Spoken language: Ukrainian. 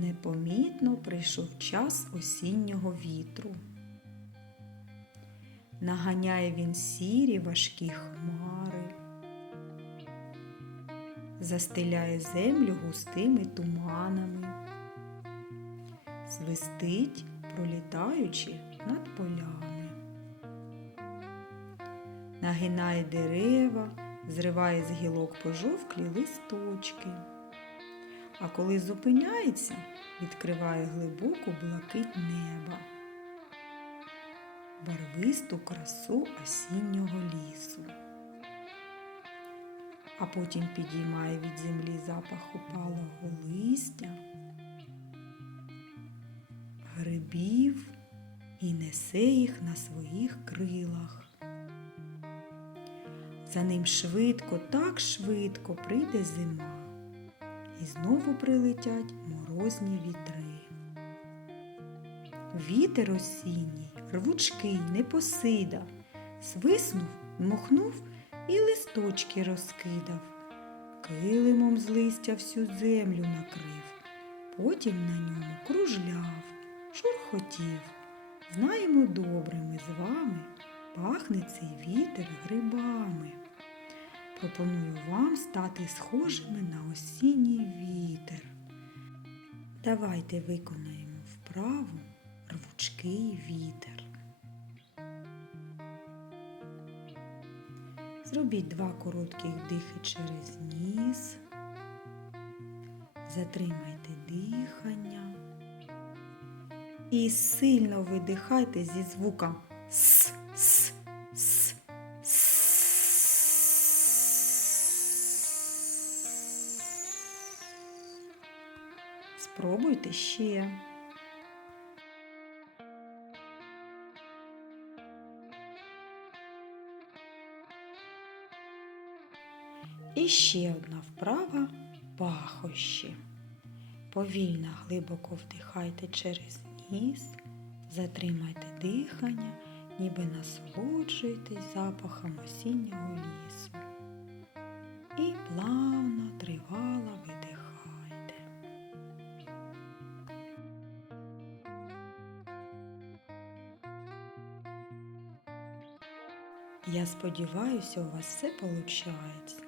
Непомітно прийшов час осіннього вітру. Наганяє він сірі важкі хмари, застеляє землю густими туманами, свистить, пролітаючи над полями, нагинає дерева, зриває з гілок пожовклі листочки. А коли зупиняється, відкриває глибоку блакить неба, барвисту красу осіннього лісу. А потім підіймає від землі запах упалого листя, грибів і несе їх на своїх крилах. За ним швидко, так швидко прийде зима і знову прилетять морозні вітри. Вітер осінній, рвучкий, непосида, свиснув, мохнув і листочки розкидав, килимом з листя всю землю накрив, потім на ньому кружляв, шурхотів. Знаємо добре ми з вами, пахне цей вітер грибами. Пропоную вам стати схожими на осінній вітер. Давайте виконаємо вправу рвучкий вітер. Зробіть два коротких вдихи через ніс. Затримайте дихання. І сильно видихайте зі звуком с, Спробуйте ще. І ще одна вправа пахощі. Повільно глибоко вдихайте через ніс, затримайте дихання, ніби насолоджуєтесь запахом осіннього лісу. Я сподіваюся, у вас все виходить.